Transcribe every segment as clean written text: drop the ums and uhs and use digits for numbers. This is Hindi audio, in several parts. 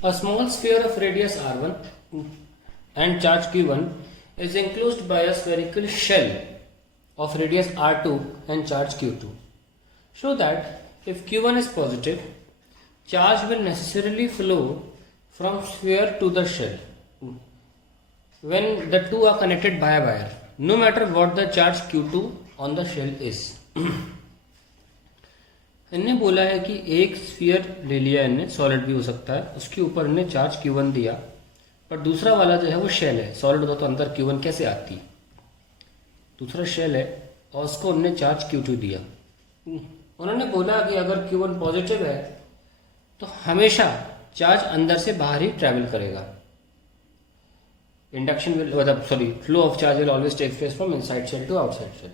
A small sphere of radius r1 and charge q1 is enclosed by a spherical shell of radius r2 and charge q2. Show that if q1 is positive, charge will necessarily flow from sphere to the shell when the two are connected by a wire, no matter what the charge q2 on the shell is. इनने बोला है कि एक स्फीयर ले लिया इनने, सॉलिड भी हो सकता है, उसके ऊपर इनने चार्ज q1 दिया, पर दूसरा वाला जो है वो शेल है, सॉलिड होता तो अंदर q1 कैसे आती, दूसरा शेल है और उसको उन्होंने चार्ज q2 दिया। उन्होंने बोला कि अगर q1 पॉजिटिव है तो हमेशा चार्ज अंदर से बाहर ही ट्रैवल करेगा। इंडक्शन विल मतलब flow of charge will always take place from inside shell to outside shell.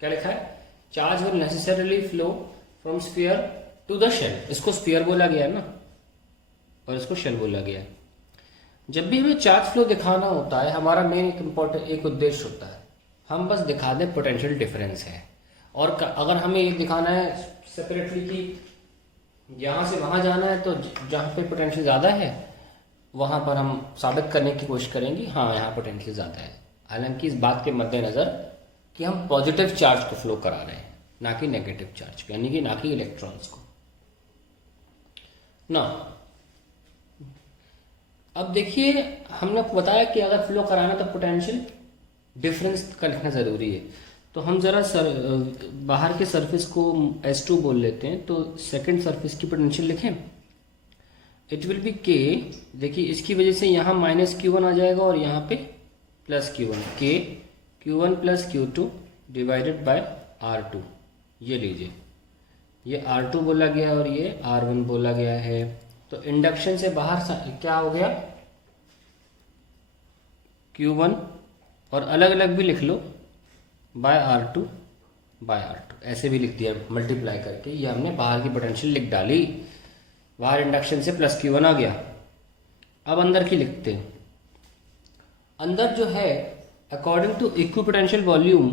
क्या लिखा है? Charge will necessarily flow from sphere to the shell. इसको स्फीयर बोला गया है ना, और इसको शेल बोला गया है। जब भी हमें चार्ज फ्लो दिखाना होता है, हमारा मेन एक इम्पोर्टेंट एक उद्देश्य होता है, हम बस दिखा दें पोटेंशियल डिफरेंस है। और अगर हमें ये दिखाना है सेपरेटली कि यहाँ से वहाँ जाना है, तो जहाँ पे पोटेंशियल ज़्यादा है वहाँ पर हम साबित करने की कोशिश करेंगे हाँ यहाँ पोटेंशियल ज़्यादा है, हालांकि इस बात के मद्देनज़र कि हम पॉजिटिव चार्ज को फ्लो करा रहे हैं, ना कि नेगेटिव चार्ज को, यानी कि ना कि इलेक्ट्रॉन्स को ना। अब देखिए, हमने बताया कि अगर फ्लो कराना तो पोटेंशियल डिफरेंस का लिखना ज़रूरी है। तो हम ज़रा बाहर के सरफेस को S2 बोल लेते हैं, तो सेकंड सरफेस की पोटेंशियल लिखें। It will be K। देखिए इसकी वजह से यहाँ माइनस Q1 आ जाएगा और यहाँ पे plus Q1, K Q1 plus Q2 divided by R2। ये लीजिए, ये R2 बोला गया और ये R1 बोला गया है। तो इंडक्शन से बाहर क्या हो गया, Q1, और अलग अलग भी लिख लो बाय R2 बाय R2, ऐसे भी लिख दिया मल्टीप्लाई करके। ये हमने बाहर की पोटेंशियल लिख डाली, बाहर इंडक्शन से प्लस Q1 आ गया। अब अंदर की लिखते हैं। अंदर जो है according to equipotential volume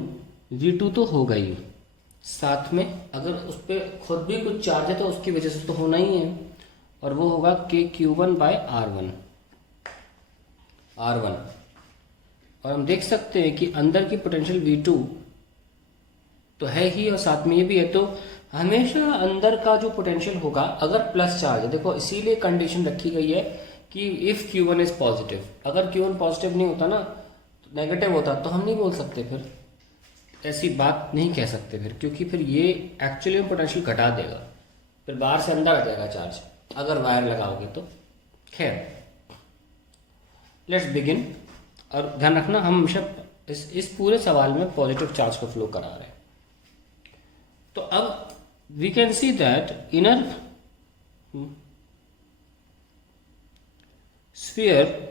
V2 तो होगा ही, साथ में अगर उस पर खुद भी कुछ चार्ज है तो उसकी वजह से तो होना ही है, और वो होगा K Q1 बाय R1। और हम देख सकते हैं कि अंदर की पोटेंशियल V2 तो है ही और साथ में ये भी है। तो हमेशा अंदर का जो पोटेंशियल होगा अगर प्लस चार्ज है, देखो इसीलिए कंडीशन रखी गई है कि इफ Q1 इज पॉजिटिव। अगर Q1 पॉजिटिव नहीं होता ना, नेगेटिव होता, तो हम नहीं बोल सकते, फिर ऐसी बात नहीं कह सकते फिर, क्योंकि फिर ये एक्चुअली में पोटेंशियल घटा देगा, फिर बाहर से अंदर आ जाएगा चार्ज अगर वायर लगाओगे तो। खैर, लेट्स बिगिन। और ध्यान रखना, हम हमेशा इस पूरे सवाल में पॉजिटिव चार्ज को फ्लो करा रहे हैं। तो अब we can see that inner sphere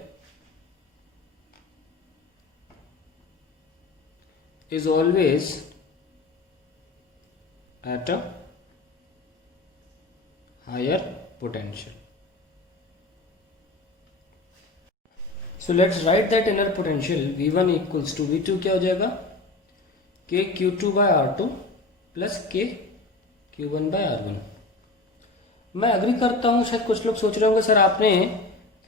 is always at a higher potential. So let's write that inner potential V1 equals to V2 क्या हो जाएगा, K Q2 by R2 plus K Q1 by R1। मैं अग्री करता हूँ। शायद कुछ लोग सोच रहे होंगे सर आपने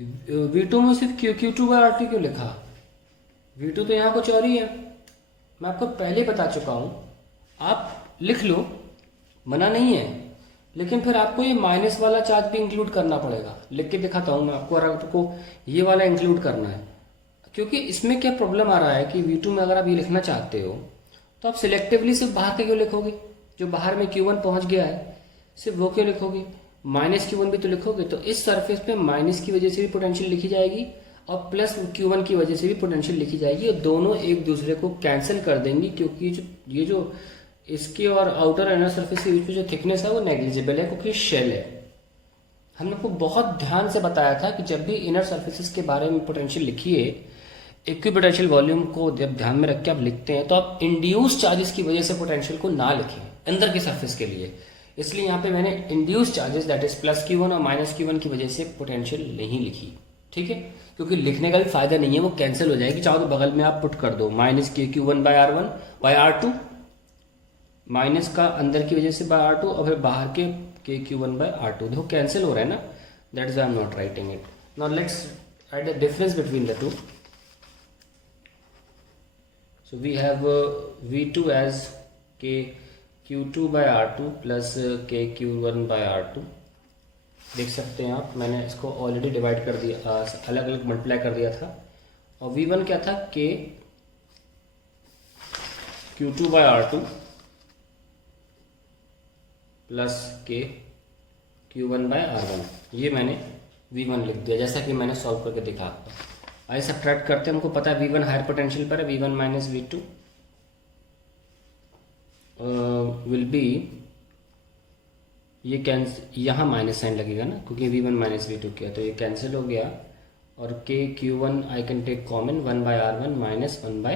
V2 में सिर्फ Q2 by R2 क्यों लिखा, V2 तो यहाँ कुछ और ही है। मैं आपको पहले बता चुका हूँ, आप लिख लो, मना नहीं है, लेकिन फिर आपको ये माइनस वाला चार्ज भी इंक्लूड करना पड़ेगा। लिख के दिखाता हूँ मैं आपको, और आपको ये वाला इंक्लूड करना है, क्योंकि इसमें क्या प्रॉब्लम आ रहा है कि V2 में अगर आप ये लिखना चाहते हो तो आप सिलेक्टिवली सिर्फ बाहर के क्यों लिखोगे, जो बाहर में Q1 पहुंच गया है सिर्फ वो क्यों लिखोगे, माइनस Q1 भी तो लिखोगे। तो इस सरफेस पे माइनस की वजह से भी पोटेंशियल लिखी जाएगी और प्लस Q1 की वजह से भी पोटेंशियल लिखी जाएगी, और दोनों एक दूसरे को कैंसिल कर देंगी, क्योंकि ये जो इसके और आउटर इनर सरफेस के बीच में जो थिकनेस है वो नेग्लिजिबल है, क्योंकि शेल है। हमने आपको बहुत ध्यान से बताया था कि जब भी इनर सरफेसेस के बारे में पोटेंशियल लिखिए, इक्विपोटेंशियल वॉल्यूम को जब ध्यान में रख के आप लिखते हैं, तो आप इंड्यूस चार्जेस की वजह से पोटेंशियल को ना लिखें अंदर के सरफेस के लिए। इसलिए यहाँ पे मैंने induce charges that is plus Q1 और माइनस Q1 की वजह से पोटेंशियल नहीं लिखी, ठीक है, क्योंकि लिखने का भी फायदा नहीं है, वो कैंसिल हो जाएगी। चाहो तो बगल में आप पुट कर दो minus K Q1 by R1 by R2, minus का अंदर की वजह से बाय R2 और फिर बाहर के K Q1 बाय R2, देखो कैंसिल हो रहा है ना, that is I am not writing it. Now let's add a difference between the two. So we have V2 as K Q2 by R2 plus K Q1 by R2. देख सकते हैं आप, मैंने इसको ऑलरेडी डिवाइड कर दिया, अलग अलग मल्टीप्लाई कर दिया था। और V1 क्या था, K Q2 by R2 plus K Q1 by R1। ये मैंने V1 लिख दिया जैसा कि मैंने सॉल्व करके दिखा। आइए सब्ट्रैक्ट करते हैं। हमको पता है V1 हायर पोटेंशियल पर है, V1 minus V2 will be, ये कैंसिल, यहाँ माइनस साइन लगेगा ना क्योंकि V1 माइनस V2 किया, तो ये कैंसिल हो गया। और K Q1 I can take common, 1 by R1 minus 1 by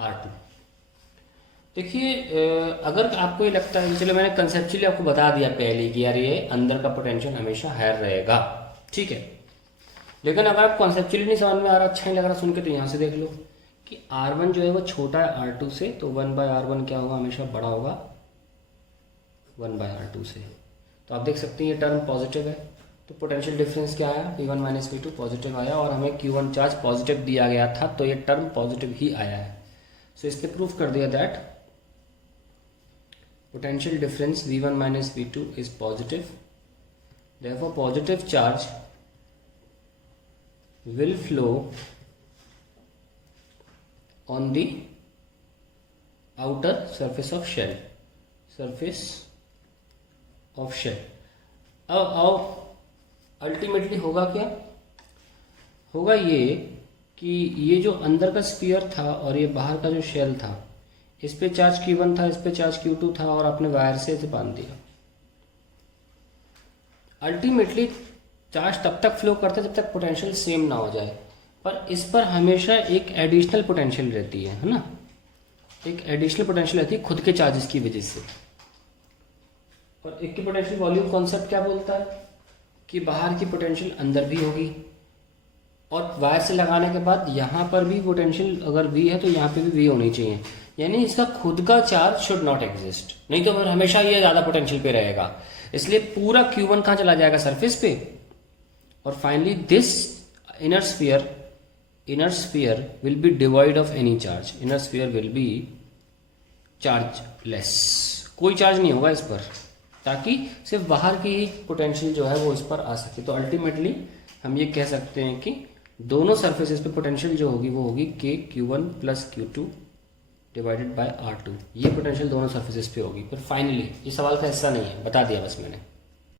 R2। देखिए अगर आपको ये लगता है, चलो मैंने कंसेप्चुअली आपको बता दिया पहले कि यार ये अंदर का पोटेंशियल हमेशा हायर रहेगा, ठीक है। लेकिन अगर आप कॉन्सेप्चुअली नहीं समझ में आ रहा, अच्छा नहीं लग रहा सुन के, तो यहाँ से देख लो कि R1 जो है वो छोटा है R2 से, तो 1 बाय R1 क्या होगा, हमेशा बड़ा होगा 1 बाय R2 से। तो आप देख सकते हैं ये टर्म पॉजिटिव है, तो पोटेंशियल डिफरेंस क्या आया, V1 माइनस V2 पॉजिटिव आया, और हमें Q1 चार्ज पॉजिटिव दिया गया था, तो ये टर्म पॉजिटिव ही आया है। सो इसने प्रूफ कर दिया that potential difference V1 minus V2 is positive, therefore positive charge will flow on the outer surface of shell, surface of shell। अब अल्टीमेटली होगा क्या, होगा ये कि ये जो अंदर का स्फीयर था और ये बाहर का जो शेल था, इस पे चार्ज Q1 था, इस पे चार्ज Q2 था, और आपने वायर से इसे बांध दिया। अल्टीमेटली चार्ज तब तक फ्लो करता है जब तक पोटेंशियल सेम ना हो जाए, पर इस पर हमेशा एक एडिशनल पोटेंशियल रहती है ना, एक एडिशनल पोटेंशियल रहती है खुद के चार्जेस की वजह से। और एक की पोटेंशियल वॉल्यूम कॉन्सेप्ट क्या बोलता है कि बाहर की पोटेंशियल अंदर भी होगी, और वायर से लगाने के बाद यहाँ पर भी पोटेंशियल अगर V है तो यहाँ पे भी V होनी चाहिए, यानी इसका खुद का चार्ज शुड नॉट एग्जिस्ट, नहीं तो फिर हमेशा ये ज़्यादा पोटेंशियल पे रहेगा। इसलिए पूरा Q1 कहाँ चला जाएगा, सरफेस पे, और finally this inner sphere will be devoid of any charge, inner sphere will be chargeless, कोई चार्ज नहीं होगा इस पर, ताकि सिर्फ बाहर की ही पोटेंशियल जो है वो इस पर आ सके। तो अल्टीमेटली हम ये कह सकते हैं कि दोनों सरफेसेस पे पोटेंशियल जो होगी वो होगी K Q1 plus Q2 divided by R2, ये पोटेंशियल दोनों सरफेसेस पे होगी। पर फाइनली ये सवाल का हिस्सा नहीं है, बता दिया बस मैंने।